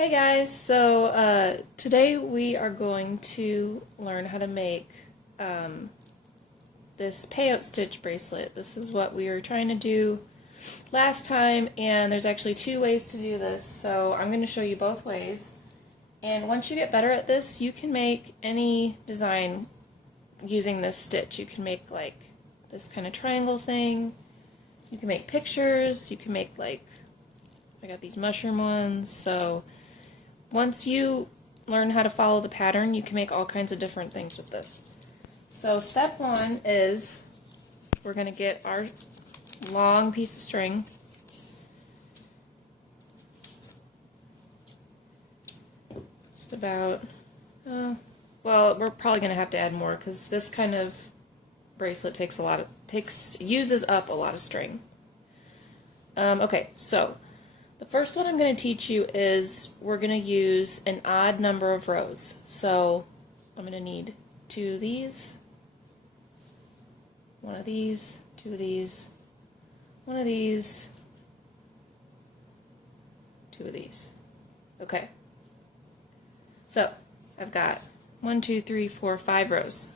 Hey guys, so today we are going to learn how to make this payout stitch bracelet. This is what we were trying to do last time, and there's actually two ways to do this, so I'm going to show you both ways. And once you get better at this, you can make any design using this stitch. You can make like this kind of triangle thing, you can make pictures, you can make like, I got these mushroom ones, so once you learn how to follow the pattern, you can make all kinds of different things with this. So step one is we're going to get our long piece of string, just about, well, we're probably going to have to add more because this kind of bracelet uses up a lot of string. Okay, so the first one I'm going to teach you is we're going to use an odd number of rows. So I'm going to need two of these, one of these, two of these, one of these, two of these. Okay. So I've got 1, 2, 3, 4, 5 rows.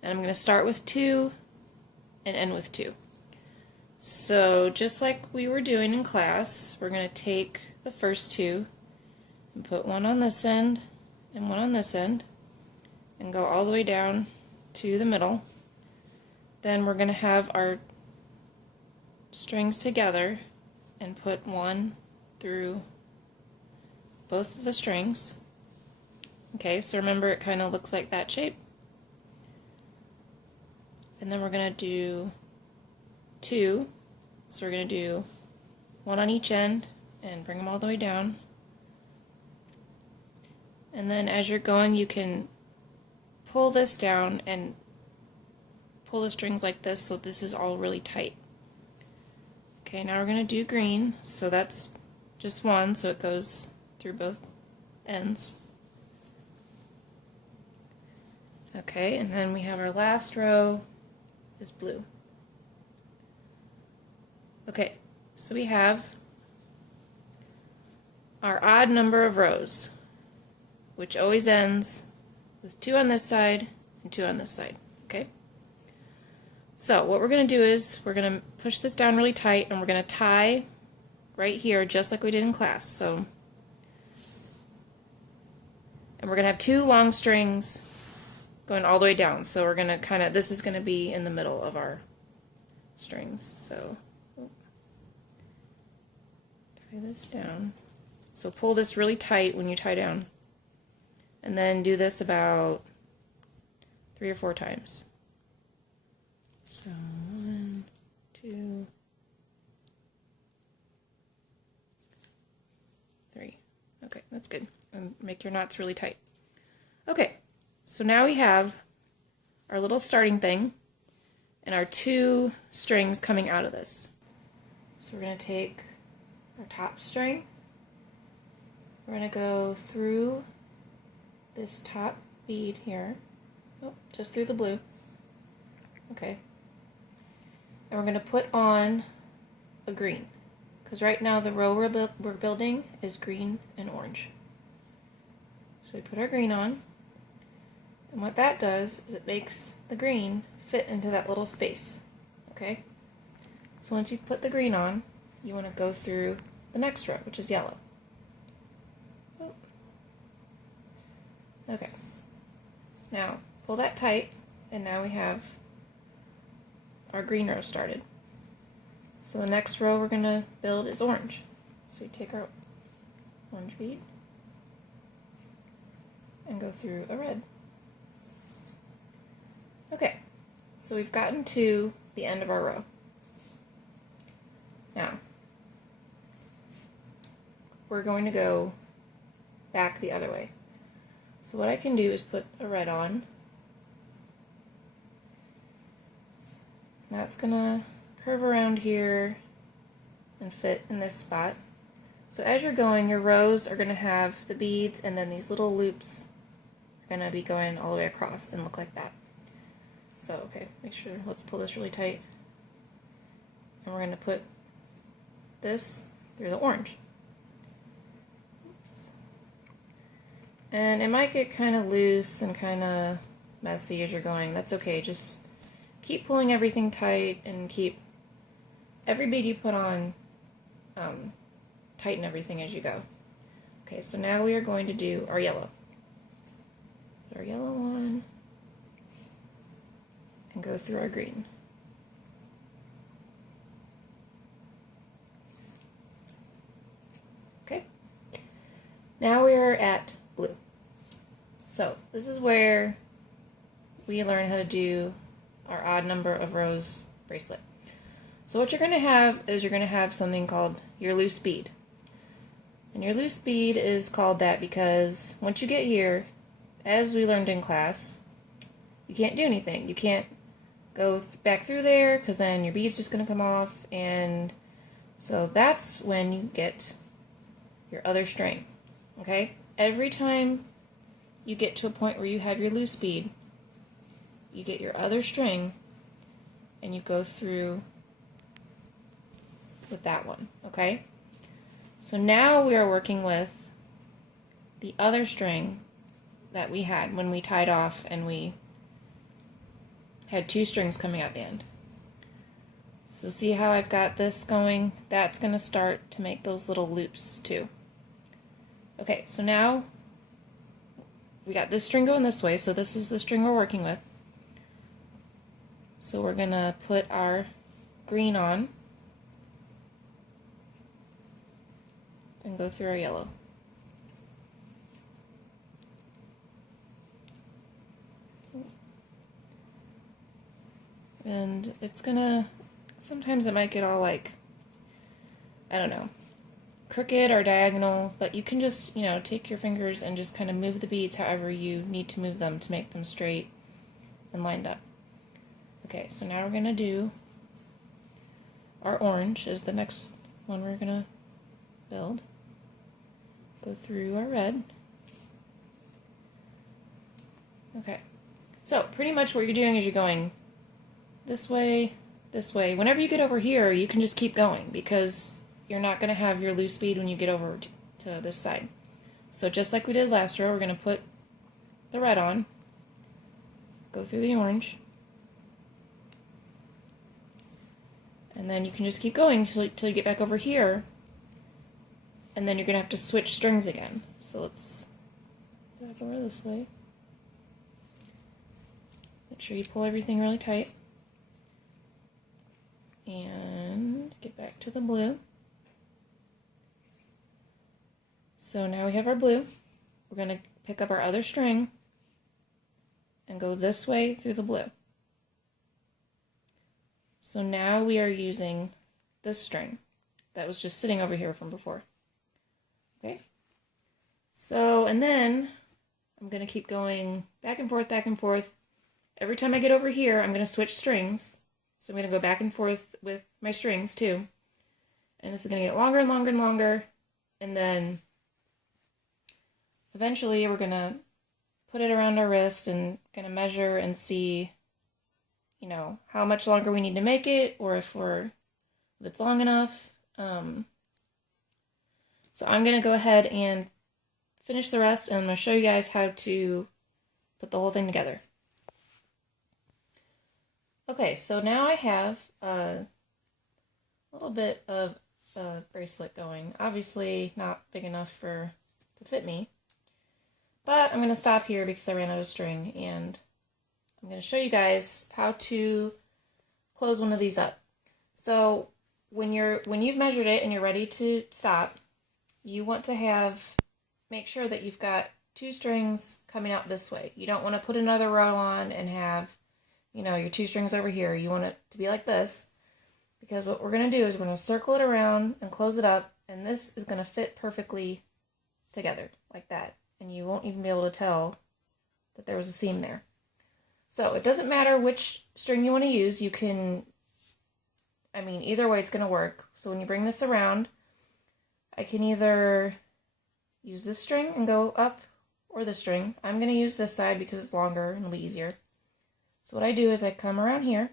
And I'm going to start with 2 and end with 2. So just like we were doing in class, we're going to take the first two and put one on this end and one on this end and go all the way down to the middle. Then we're going to have our strings together and put one through both of the strings. Okay, so remember it kind of looks like that shape. And then we're going to do 2, so we're going to do one on each end and bring them all the way down. And then as you're going, you can pull this down and pull the strings like this so this is all really tight. Okay, now we're going to do green, so that's just one, so it goes through both ends. Okay, and then we have our last row is blue. Okay, so we have our odd number of rows, which always ends with 2 on this side and 2 on this side. Okay? So what we're going to do is we're going to push this down really tight and we're going to tie right here just like we did in class. So, and we're going to have 2 long strings going all the way down. So we're going to this is going to be in the middle of our strings. So tie this down. So pull this really tight when you tie down. And then do this about 3 or 4 times. So 1, 2, 3. Okay, that's good. And make your knots really tight. Okay, so now we have our little starting thing and our 2 strings coming out of this. So we're going to take our top string, we're going to go through this top bead here, just through the blue, okay, and we're going to put on a green, because right now the row we're building is green and orange. So we put our green on, and what that does is it makes the green fit into that little space, okay? So once you've put the green on, you want to go through the next row, which is yellow. Okay. Now, pull that tight, and now we have our green row started. So the next row we're going to build is orange. So we take our orange bead and go through a red. Okay, so we've gotten to the end of our row. Now, we're going to go back the other way. So what I can do is put a red on. That's going to curve around here and fit in this spot. So as you're going, your rows are going to have the beads and then these little loops are going to be going all the way across and look like that. So, okay, make sure, let's pull this really tight. And we're going to put this through the orange. Oops. And it might get kind of loose and kind of messy as you're going. That's okay. Just keep pulling everything tight and keep every bead you put on, tighten everything as you go. Okay, so now we are going to do our yellow. Put our yellow on and go through our green. Okay, now we are at blue. So this is where we learn how to do our odd number of rows bracelet. So what you're going to have is you're going to have something called your loose bead. And your loose bead is called that because once you get here, as we learned in class, you can't do anything. You can't go back through there because then your bead's just going to come off, and so that's when you get your other string. Okay? Every time you get to a point where you have your loose bead, you get your other string and you go through with that one. Okay? So now we are working with the other string that we had when we tied off and we had two strings coming out the end. So see how I've got this going? That's going to start to make those little loops too. Okay, so now we got this string going this way, so this is the string we're working with. So we're going to put our green on and go through our yellow. And it's gonna, sometimes it might get all like, I don't know, crooked or diagonal, but you can just, you know, take your fingers and just kind of move the beads however you need to move them to make them straight and lined up. Okay, so now we're gonna do our orange is the next one we're gonna build. Go through our red. Okay, so pretty much what you're doing is you're going this way, this way. Whenever you get over here, you can just keep going because you're not going to have your loose bead when you get over to this side. So just like we did last row, we're going to put the red on, go through the orange, and then you can just keep going till you get back over here, and then you're going to have to switch strings again. So let's go back over this way. Make sure you pull everything really tight. And get back to the blue. So now we have our blue. We're going to pick up our other string and go this way through the blue. So now we are using this string that was just sitting over here from before. Okay? So, and then I'm going to keep going back and forth, back and forth. Every time I get over here, I'm going to switch strings. So I'm going to go back and forth with my strings too. And this is going to get longer and longer and longer. And then eventually we're going to put it around our wrist and going to measure and see, you know, how much longer we need to make it, or if it's long enough. So I'm going to go ahead and finish the rest, and I'm going to show you guys how to put the whole thing together. Okay, so now I have a little bit of a bracelet going. Obviously not big enough to fit me, but I'm going to stop here because I ran out of string, and I'm going to show you guys how to close one of these up. So when you've measured it and you're ready to stop, you want to make sure that you've got two strings coming out this way. You don't want to put another row on and have, you know, your two strings over here. You want it to be like this, because what we're going to do is we're going to circle it around and close it up, and this is going to fit perfectly together like that, and you won't even be able to tell that there was a seam there. So it doesn't matter which string you want to use. You can, I mean, either way it's going to work. So when you bring this around, I can either use this string and go up, or this string. I'm going to use this side because it's longer and it'll be easier. So what I do is I come around here,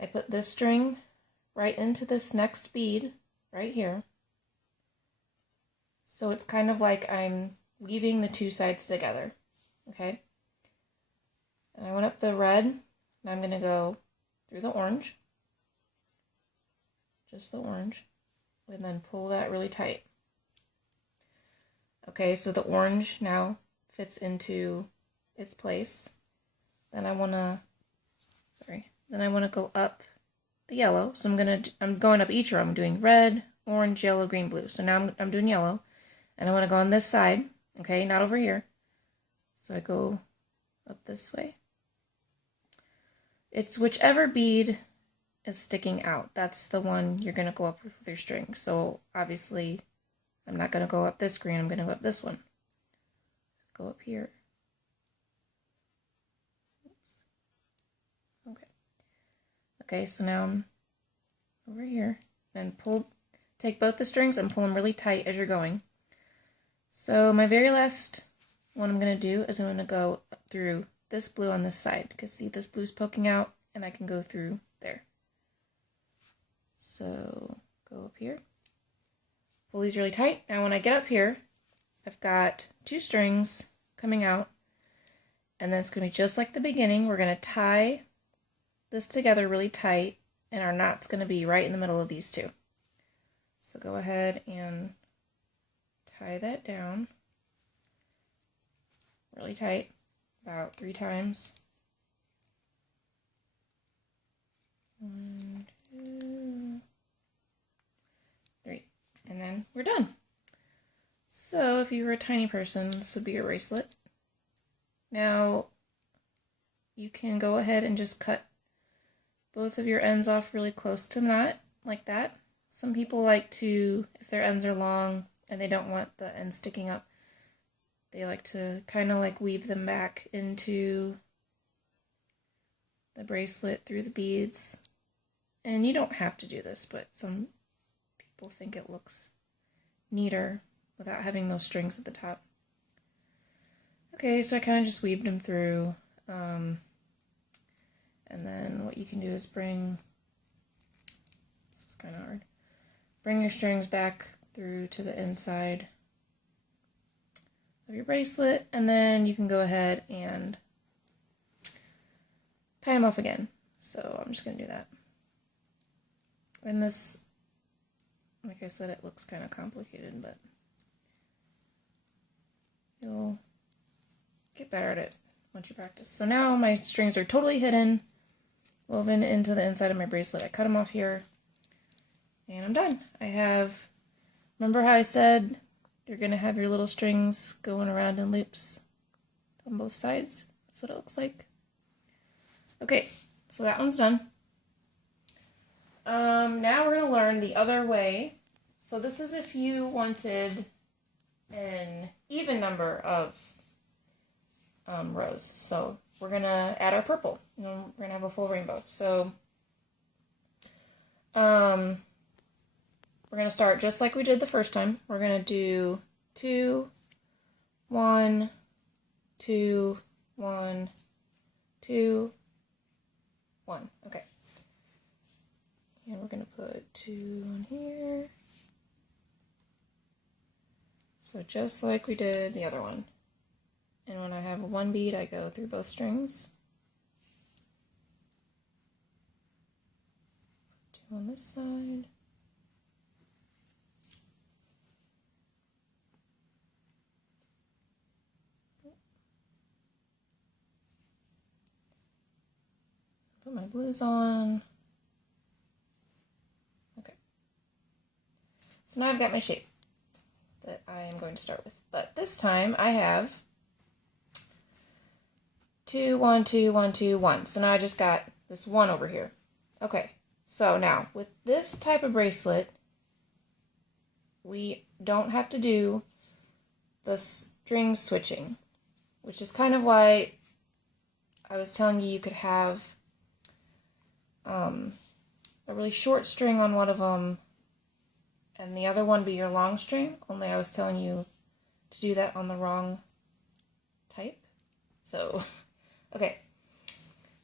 I put this string right into this next bead right here, So it's kind of like I'm weaving the two sides together, okay? And I went up the red, and I'm going to go through the orange, just the orange, and then pull that really tight. Okay, so the orange now fits into its place. Then I want to, go up the yellow. So I'm going up each row. I'm doing red, orange, yellow, green, blue. So now I'm doing yellow, and I want to go on this side, okay, not over here. So I go up this way. It's whichever bead is sticking out. That's the one you're going to go up with your string. So obviously, I'm not going to go up this green. I'm going to go up this one. Go up here. Okay. Okay, so now I'm over here and take both the strings and pull them really tight as you're going. So my very last one I'm going to do is I'm going to go through this blue on this side, because see, this blue's poking out and I can go through there. So go up here, pull these really tight. Now when I get up here, I've got two strings coming out, and then it's going to be just like the beginning. We're going to tie this together really tight, and our knot's going to be right in the middle of these two. So go ahead and tie that down really tight, about 3 times. 1, 2, 3, and then we're done. So if you were a tiny person, this would be your bracelet. Now you can go ahead and just cut both of your ends off really close to the knot, like that. Some people like to, if their ends are long and they don't want the ends sticking up, they like to kind of like weave them back into the bracelet through the beads. And you don't have to do this, but some people think it looks neater without having those strings at the top. Okay, so I kind of just weaved them through. And then what you can do is this is kind of hard, bring your strings back through to the inside of your bracelet, and then you can go ahead and tie them off again. So I'm just going to do that. And this, like I said, it looks kind of complicated, but you'll get better at it once you practice. So now my strings are totally hidden, woven into the inside of my bracelet. I cut them off here, and I'm done. Remember how I said you're going to have your little strings going around in loops on both sides? That's what it looks like. Okay, so that one's done. Now we're going to learn the other way. So this is if you wanted an even number of rows. So we're going to add our purple. And we're going to have a full rainbow. So we're going to start just like we did the first time. We're going to do 2, 1, 2, 1, 2, 1. Okay. And we're going to put 2 on here. So just like we did the other one. And when I have one bead, I go through both strings. 2 on this side. Put my blues on. Okay. So now I've got my shape that I am going to start with. But this time I have 2, 1, 2, 1, 2, 1. So now I just got this 1 over here. Okay, so now with this type of bracelet, we don't have to do the string switching, which is kind of why I was telling you could have a really short string on one of them and the other one be your long string, only I was telling you to do that on the wrong type. So, okay.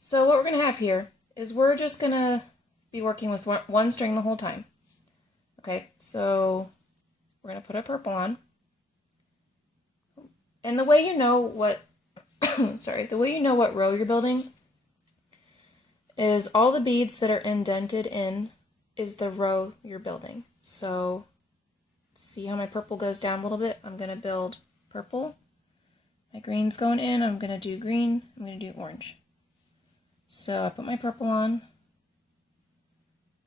So what we're going to have here is we're just going to be working with one string the whole time. Okay, so we're going to put a purple on. And the way you know what, sorry, the way you know what row you're building is all the beads that are indented in is the row you're building. So see how my purple goes down a little bit? I'm going to build purple. My green's going in. I'm going to do green. I'm going to do orange. So I put my purple on,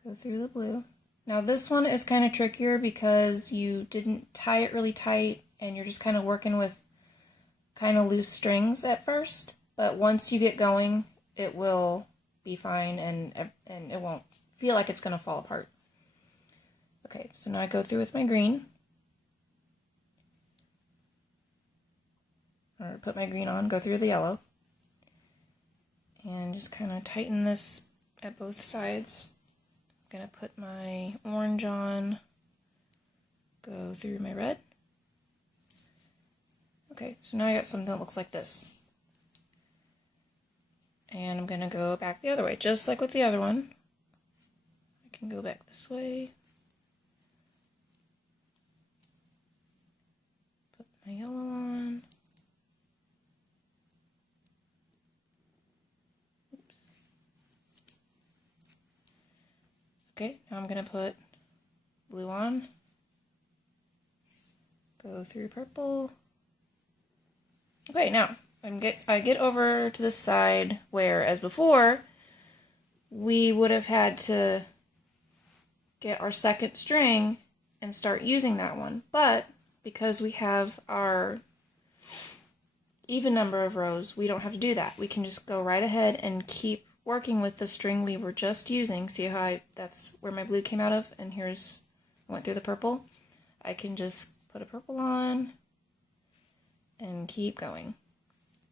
go through the blue. Now this one is kind of trickier because you didn't tie it really tight and you're just kind of working with kind of loose strings at first. But once you get going, it will be fine and it won't feel like it's going to fall apart. Okay, so now I go through with my green. Or put my green on, go through the yellow. And just kind of tighten this at both sides. I'm going to put my orange on, go through my red. Okay, so now I got something that looks like this. And I'm going to go back the other way, just like with the other one. I can go back this way. Put my yellow on. Oops. Okay, now I'm going to put blue on. Go through purple. Okay, now I get over to this side where, as before, we would have had to get our second string and start using that one. But because we have our even number of rows, we don't have to do that. We can just go right ahead and keep working with the string we were just using. See how that's where my blue came out of, and I went through the purple. I can just put a purple on and keep going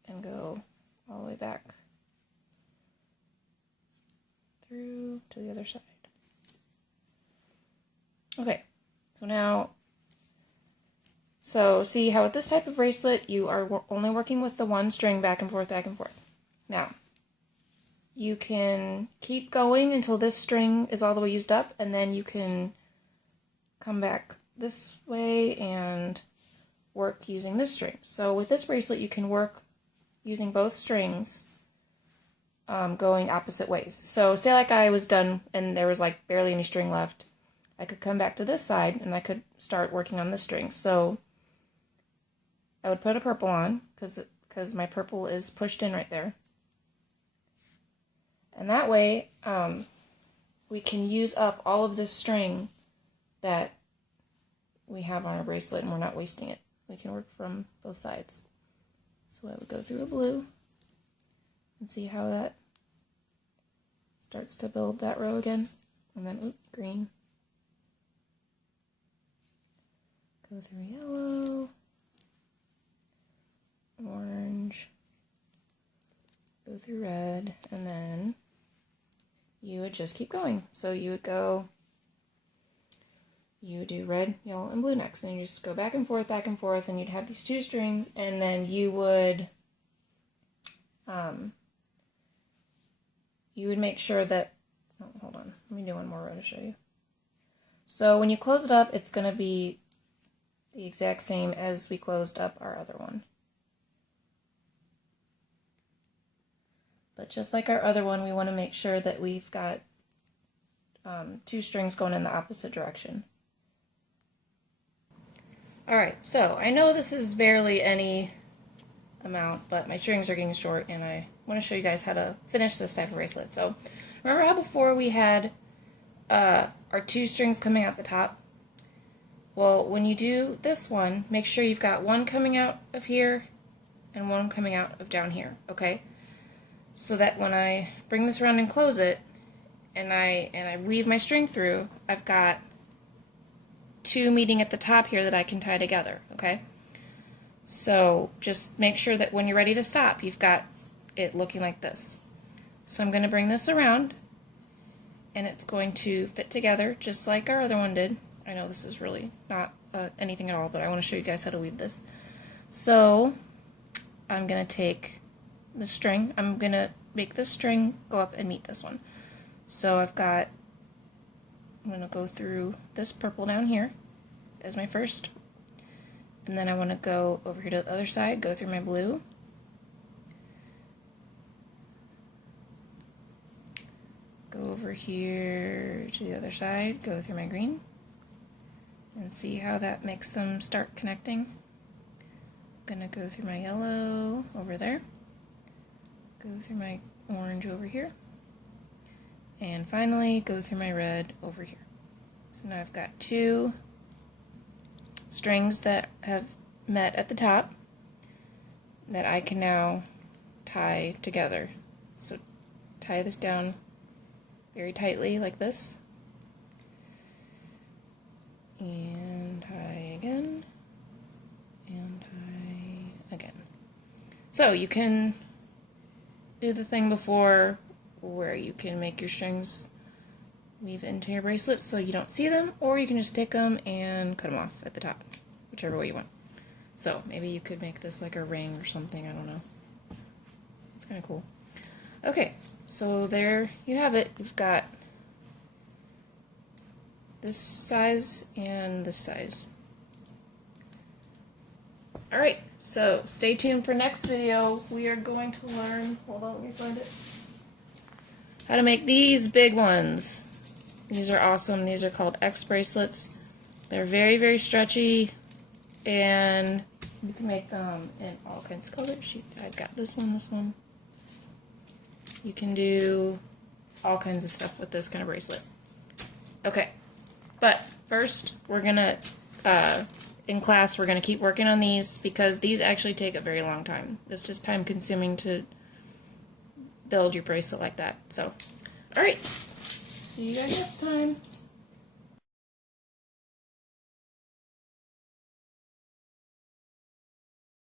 and go all the way back through to the other side. Okay, so see how with this type of bracelet you are only working with the one string back and forth, back and forth. Now, you can keep going until this string is all the way used up, and then you can come back this way and work using this string. So with this bracelet you can work using both strings going opposite ways. So say like I was done and there was like barely any string left, I could come back to this side and I could start working on this string. So I would put a purple on because my purple is pushed in right there. And that way we can use up all of this string that we have on our bracelet and we're not wasting it. We can work from both sides. So I would go through a blue and see how that starts to build that row again. And then green. Go through yellow, orange, go through red, and then you would just keep going. So you would do red, yellow, and blue next, and you just go back and forth, and you'd have these two strings, and then you would make sure that, oh, hold on, let me do one more row to show you. So when you close it up, it's going to be the exact same as we closed up our other one. But just like our other one, we want to make sure that we've got two strings going in the opposite direction. Alright, so I know this is barely any amount, but my strings are getting short and I want to show you guys how to finish this type of bracelet. So remember how before we had our two strings coming out the top? Well, when you do this one, make sure you've got one coming out of here and one coming out of down here, okay? So that when I bring this around and close it, and I weave my string through, I've got two meeting at the top here that I can tie together, okay? So just make sure that when you're ready to stop, you've got it looking like this. So I'm going to bring this around, and it's going to fit together just like our other one did. I know this is really not anything at all, but I want to show you guys how to weave this. So I'm going to take the string, I'm going to make this string go up and meet this one. So I'm going to go through this purple down here as my first, And then I want to go over here to the other side, go through my blue. Go over here to the other side, go through my green. And see how that makes them start connecting. I'm going to go through my yellow over there. Go through my orange over here. And finally go through my red over here. So now I've got two strings that have met at the top that I can now tie together. So tie this down very tightly like this. And tie again. And tie again. So you can do the thing before where you can make your strings weave into your bracelets so you don't see them, or you can just take them and cut them off at the top, whichever way you want. So maybe you could make this like a ring or something, I don't know. It's kind of cool. Okay, so there you have it. You've got this size and this size. Alright, so stay tuned for next video. We are going to learn, hold on, let me find it, how to make these big ones. These are awesome. These are called X bracelets. They're very, very stretchy, and you can make them in all kinds of colors. Shoot, I've got this one. You can do all kinds of stuff with this kind of bracelet. Okay, but first we're gonna, in class, we're gonna keep working on these because these actually take a very long time. It's just time consuming to build your bracelet like that. So, alright, see you guys next time.